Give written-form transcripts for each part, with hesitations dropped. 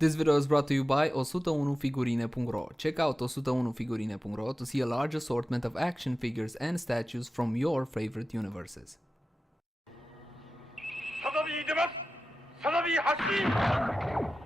This video is brought to you by 101figurine.ro. Check out 101figurine.ro to see a large assortment of action figures and statues from your favorite universes. Sazabi 出ます。Sazabi 発進。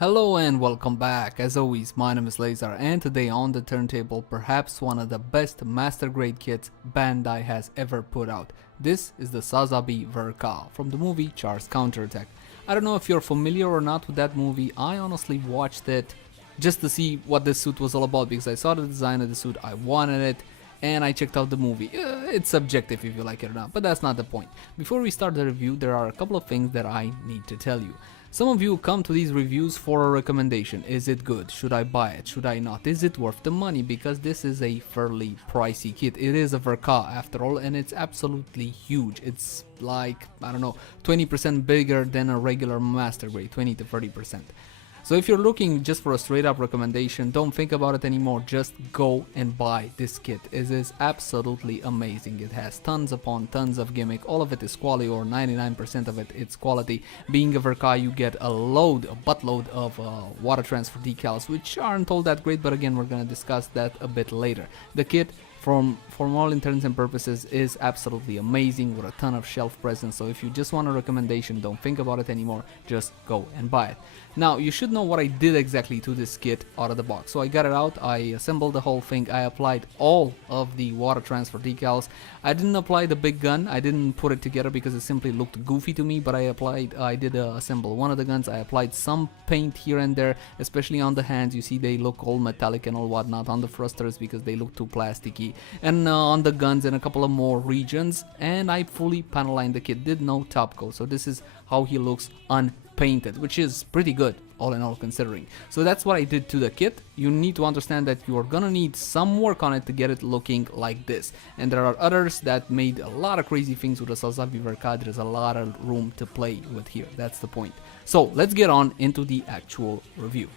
Hello and welcome back. As always, my name is Laser, and today on the turntable, perhaps one of the best master grade kits Bandai has ever put out. This is the Sazabi Verka from the movie Char's Counterattack. I don't know if you're familiar or not with that movie. I honestly watched it just to see what this suit was all about because I saw the design of the suit, I wanted it, and I checked out the movie. It's subjective if you like it or not, but that's not the point. Before we start the review, there are a couple of things that I need to tell you. Some of you come to these reviews for a recommendation. Is it good? Should I buy it? Should I not? Is it worth the money? Because this is a fairly pricey kit. It is a Verka after all, and it's absolutely huge. It's like, I don't know, 20% bigger than a regular master grade, 20 to 30%. So if you're looking just for a straight up recommendation, don't think about it anymore, just go and buy this kit. It is absolutely amazing. It has tons upon tons of gimmick, all of it is quality, or 99% of it it's quality. Being a Verka, you get a buttload of water transfer decals, which aren't all that great, but again, we're gonna discuss that a bit later. The kit, from all intents and purposes, is absolutely amazing with a ton of shelf presence. So if you just want a recommendation, don't think about it anymore, just go and buy it. Now you should know what I did exactly to this kit out of the box. So I got it out, I assembled the whole thing, I applied all of the water transfer decals. I didn't apply the big gun, I didn't put it together because it simply looked goofy to me, but I did assemble one of the guns. I applied some paint here and there, especially on the hands. You see they look all metallic and all whatnot, on the thrusters because they look too plasticky, and on the guns and a couple of more regions. And I fully panel lined the kit, did no top coat, so this is how he looks unpainted, which is pretty good all in all considering. So that's what I did to the kit. You need to understand that you're gonna need some work on it to get it looking like this, and there are others that made a lot of crazy things with the Sazabi Verka. There's a lot of room to play with here, that's the point. So let's get on into the actual review.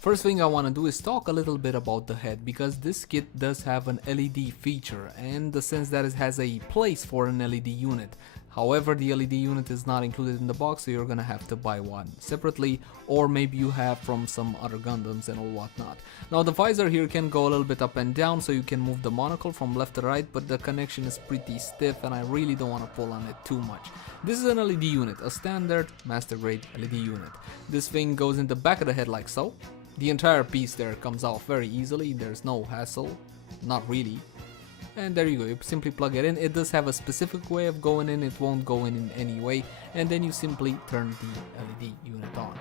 First thing I want to do is talk a little bit about the head, because this kit does have an LED feature, in the sense that it has a place for an LED unit. However, the LED unit is not included in the box, so you're gonna have to buy one separately, or maybe you have from some other Gundams and all whatnot. Now the visor here can go a little bit up and down, so you can move the monocle from left to right, but the connection is pretty stiff and I really don't want to pull on it too much. This is an LED unit, a standard master grade LED unit. This thing goes in the back of the head like so. The entire piece there comes off very easily, there's no hassle, not really. And there you go, you simply plug it in. It does have a specific way of going in, it won't go in any way, and then you simply turn the LED unit on.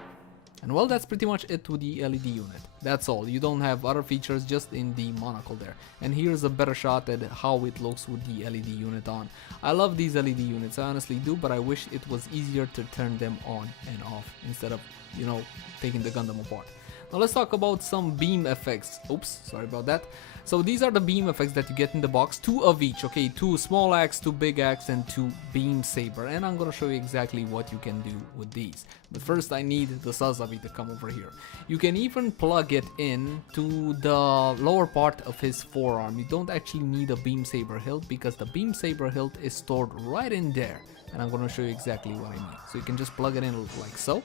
And well, that's pretty much it with the LED unit. That's all, you don't have other features, just in the monocle there. And here's a better shot at how it looks with the LED unit on. I love these LED units, I honestly do, but I wish it was easier to turn them on and off instead of, you know, taking the Gundam apart. Now let's talk about some beam effects. Oops, sorry about that. So these are the beam effects that you get in the box, 2 of each, okay, 2 small axe, 2 big axe, and 2 beam saber, and I'm gonna show you exactly what you can do with these. But first I need the Sazabi to come over here. You can even plug it in to the lower part of his forearm. You don't actually need a beam saber hilt, because the beam saber hilt is stored right in there, and I'm gonna show you exactly what I mean. So you can just plug it in like so,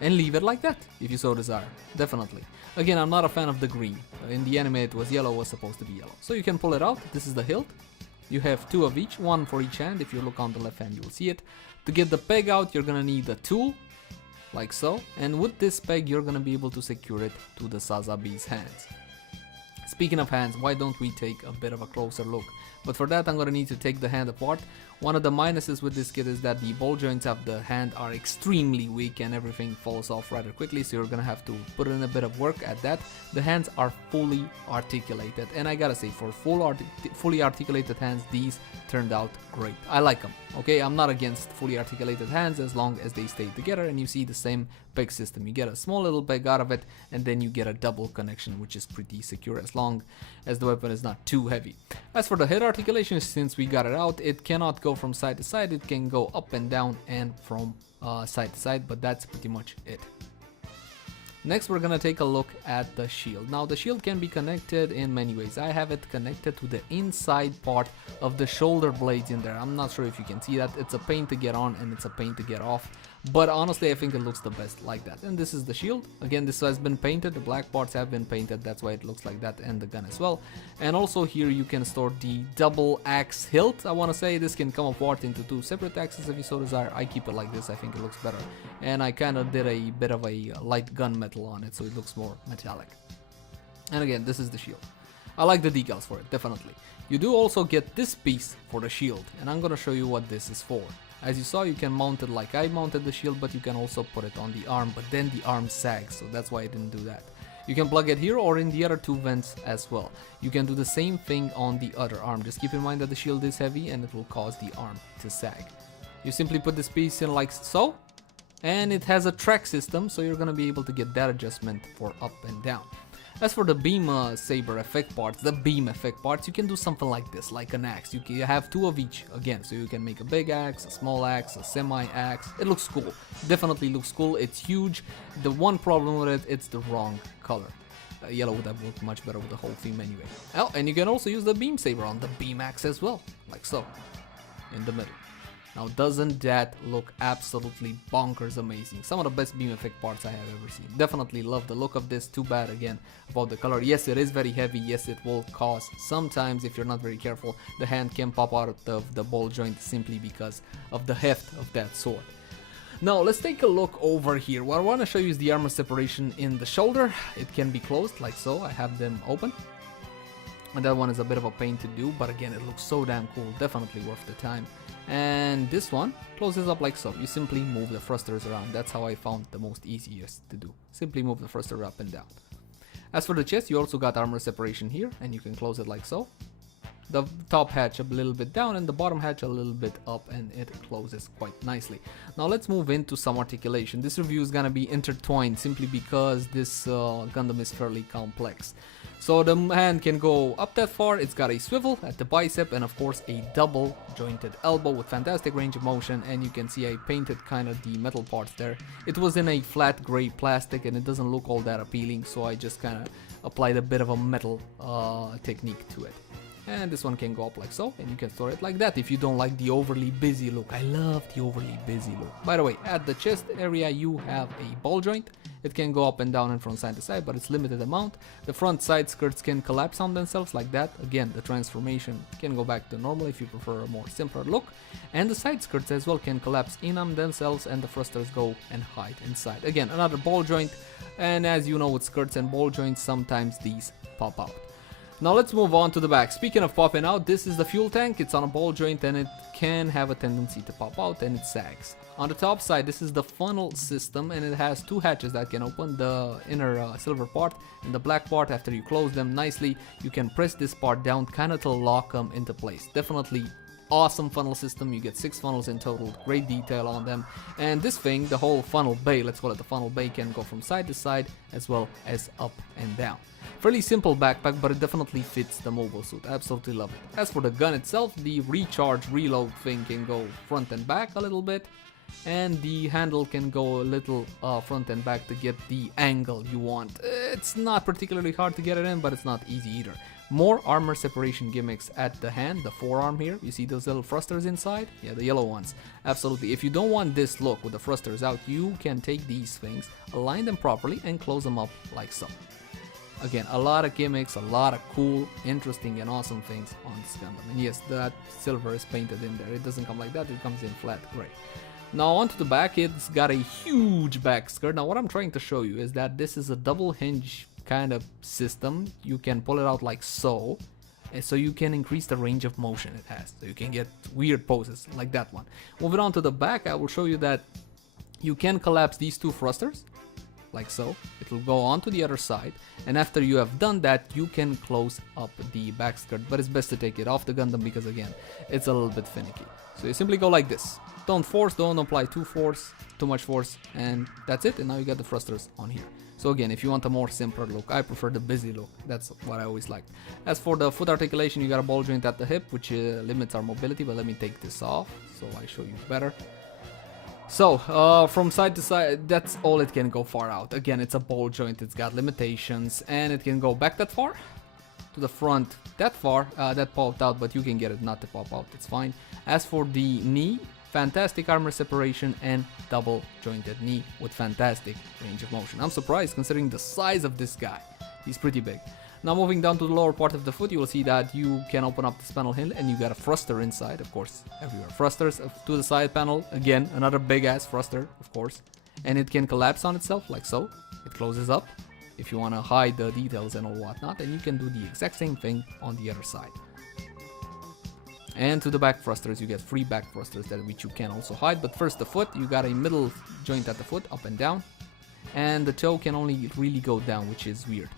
and leave it like that if you so desire, definitely. Again, I'm not a fan of the green. In the anime it was yellow, was supposed to be yellow. So you can pull it out. This is the hilt. You have 2 of each, 1 for each hand. If you look on the left hand, you will see it. To get the peg out, you're gonna need a tool, like so. And with this peg, you're gonna be able to secure it to the Sazabi's hands. Speaking of hands, why don't we take a bit of a closer look? But for that, I'm gonna need to take the hand apart. One of the minuses with this kit is that the ball joints of the hand are extremely weak and everything falls off rather quickly, so you're gonna have to put in a bit of work at that. The hands are fully articulated, and I gotta say, for fully articulated hands, these turned out great. I like them, okay? I'm not against fully articulated hands as long as they stay together and you see the same peg system. You get a small little peg out of it, and then you get a double connection, which is pretty secure as long as the weapon is not too heavy. As for the head articulation, since we got it out, it cannot go from side to side, it can go up and down and from side to side, but that's pretty much it. Next, we're gonna take a look at the shield. Now, the shield can be connected in many ways. I have it connected to the inside part of the shoulder blades in there. I'm not sure if you can see that. It's a pain to get on and it's a pain to get off. But honestly, I think it looks the best like that. And this is the shield. Again, this has been painted. The black parts have been painted. That's why it looks like that, and the gun as well. And also here you can store the double axe hilt. I want to say this can come apart into two separate axes if you so desire. I keep it like this. I think it looks better. And I kind of did a bit of a light gunmetal on it, so it looks more metallic. And again, this is the shield. I like the decals for it, definitely. You do also get this piece for the shield, and I'm gonna show you what this is for. As you saw, you can mount it like I mounted the shield, but you can also put it on the arm, but then the arm sags, so that's why I didn't do that. You can plug it here or in the other two vents as well. You can do the same thing on the other arm. Just keep in mind that the shield is heavy and it will cause the arm to sag. You simply put this piece in like so, and it has a track system, so you're gonna be able to get that adjustment for up and down. As for the beam saber effect parts, the beam effect parts, you can do something like this, like an axe. You have two of each again, so you can make a big axe, a small axe, a semi-axe. It looks cool, definitely looks cool. It's huge. The one problem with it, it's the wrong color. Yellow would have worked much better with the whole theme anyway. Oh, and you can also use the beam saber on the beam axe as well, like so, in the middle. Now, doesn't that look absolutely bonkers amazing? Some of the best beam effect parts I have ever seen. Definitely love the look of this. Too bad again about the color. Yes, it is very heavy. Yes, it will cause sometimes, if you're not very careful, the hand can pop out of the ball joint simply because of the heft of that sword. Now, let's take a look over here. What I want to show you is the armor separation in the shoulder. It can be closed like so. I have them open. And that one is a bit of a pain to do, but again, it looks so damn cool. Definitely worth the time. And this one closes up like so. You simply move the thrusters around. That's how I found the most easiest to do. Simply move the thruster up and down. As for the chest, you also got armor separation here, and you can close it like so. The top hatch a little bit down and the bottom hatch a little bit up, and it closes quite nicely. Now let's move into some articulation. This review is gonna be intertwined simply because this Gundam is fairly complex. So the hand can go up that far. It's got a swivel at the bicep and of course a double jointed elbow with fantastic range of motion, and you can see I painted kind of the metal parts there. It was in a flat gray plastic and it doesn't look all that appealing, so I just kind of applied a bit of a metal technique to it. And this one can go up like so, and you can store it like that if you don't like the overly busy look. I love the overly busy look. By the way, at the chest area you have a ball joint. It can go up and down and from side to side, but it's limited amount. The front side skirts can collapse on themselves like that. Again, the transformation can go back to normal if you prefer a more simpler look. And the side skirts as well can collapse in on themselves, and the thrusters go and hide inside. Again, another ball joint, and as you know with skirts and ball joints, sometimes these pop out. Now let's move on to the back. Speaking of popping out, this is the fuel tank. It's on a ball joint and it can have a tendency to pop out and it sags. On the top side, this is the funnel system, and it has two hatches that can open. The inner silver part and the black part. After you close them nicely, you can press this part down kind of to lock them into place. Definitely awesome funnel system. You get 6 funnels in total, great detail on them. And this thing, the whole funnel bay, let's call it the funnel bay, can go from side to side as well as up and down. Fairly simple backpack, but it definitely fits the mobile suit. Absolutely love it. As for the gun itself, the recharge reload thing can go front and back a little bit, and the handle can go a little front and back to get the angle you want. It's not particularly hard to get it in, but it's not easy either. More armor separation gimmicks at the hand, the forearm here. You see those little thrusters inside? Yeah, the yellow ones. Absolutely. If you don't want this look with the thrusters out, you can take these things, align them properly, and close them up like so. Again, a lot of gimmicks, a lot of cool, interesting, and awesome things on this Gundam. And yes, that silver is painted in there. It doesn't come like that, it comes in flat gray. Now onto the back, it's got a huge back skirt. Now what I'm trying to show you is that this is a double hinge kind of system. You can pull it out like so, and so you can increase the range of motion it has. So you can get weird poses like that one. Moving on to the back, I will show you that you can collapse these two thrusters like so. It will go on to the other side, and after you have done that, you can close up the back skirt, but it's best to take it off the Gundam because again, it's a little bit finicky. So you simply go like this. Don't force, don't apply too much force, and that's it. And now you got the thrusters on here. So again, if you want a more simpler look, I prefer the busy look. That's what I always liked. As for the foot articulation, you got a ball joint at the hip, which limits our mobility, but let me take this off so I show you better. So, from side to side, that's all it can go far out. Again, it's a ball joint, it's got limitations, and it can go back that far, to the front that far. That popped out, but you can get it not to pop out, it's fine. As for the knee, fantastic armor separation and double jointed knee with fantastic range of motion. I'm surprised considering the size of this guy. He's pretty big. Now moving down to the lower part of the foot, you will see that you can open up this panel here and you got a thruster inside, of course, everywhere. Thrusters to the side panel, again, another big ass thruster, of course. And it can collapse on itself like so. It closes up if you want to hide the details and all whatnot, and you can do the exact same thing on the other side. And to the back thrusters, you get 3 back thrusters that which you can also hide. But first the foot, you got a middle joint at the foot, up and down. And the toe can only really go down, which is weird.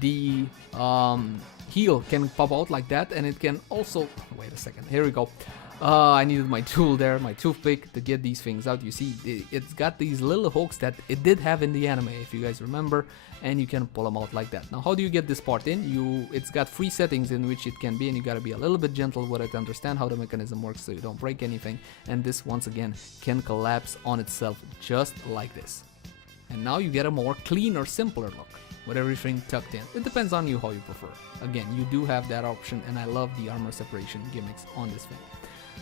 The heel can pop out like that, and it can also, wait a second, here we go. I needed my tool there, my toothpick, to get these things out. You see, it's got these little hooks that it did have in the anime, if you guys remember, and you can pull them out like that. Now, how do you get this part in? It's got 3 settings in which it can be, and you gotta be a little bit gentle with it to understand how the mechanism works so you don't break anything. And this, once again, can collapse on itself just like this. And now you get a more cleaner, simpler look with everything tucked in. It depends on you how you prefer. Again, you do have that option, and I love the armor separation gimmicks on this thing.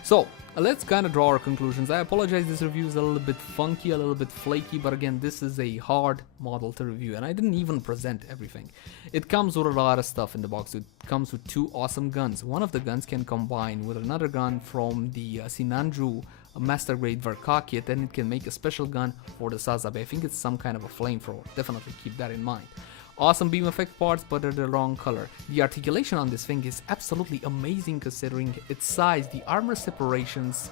So, let's kind of draw our conclusions. I apologize, this review is a little bit funky, a little bit flaky, but again, this is a hard model to review, and I didn't even present everything. It comes with a lot of stuff in the box. It comes with 2 awesome guns. One of the guns can combine with another gun from the Sinanju Master Grade Verka kit, and it can make a special gun for the Sazabi. I think it's some kind of a flamethrower. Definitely keep that in mind. Awesome beam effect parts, but they're the wrong color. The articulation on this thing is absolutely amazing considering its size. The armor separations,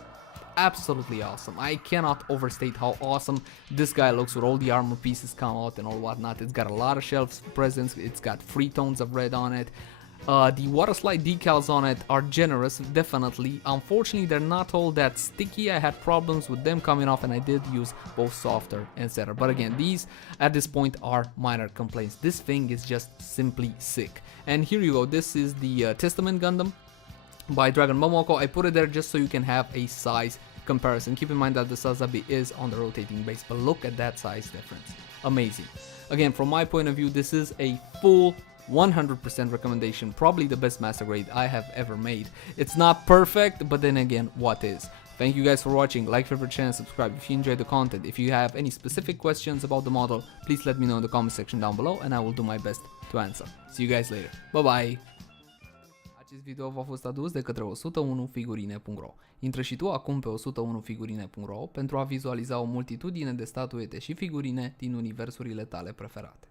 absolutely awesome. I cannot overstate how awesome this guy looks with all the armor pieces come out and all whatnot. It's got a lot of shelf presence. It's got 3 tones of red on it. The water slide decals on it are generous, definitely. Unfortunately, they're not all that sticky. I had problems with them coming off, and I did use both softer and setter. But again, these at this point are minor complaints. This thing is just simply sick. And here you go. This is the Testament Gundam by Dragon Momoko. I put it there just so you can have a size comparison. Keep in mind that the Sazabi is on the rotating base, but look at that size difference. Amazing. Again, from my point of view, this is a full 100% recommendation, probably the best master grade I have ever made. It's not perfect, but then again, what is? Thank you guys for watching. Like, favorite channel, subscribe if you enjoyed the content. If you have any specific questions about the model, please let me know in the comment section down below and I will do my best to answer. See you guys later. Bye bye! Acest video v-a fost adus de către 101figurine.ro. Intră și tu acum pe 101figurine.ro pentru a vizualiza o multitudine de statuete și figurine din universurile tale preferate.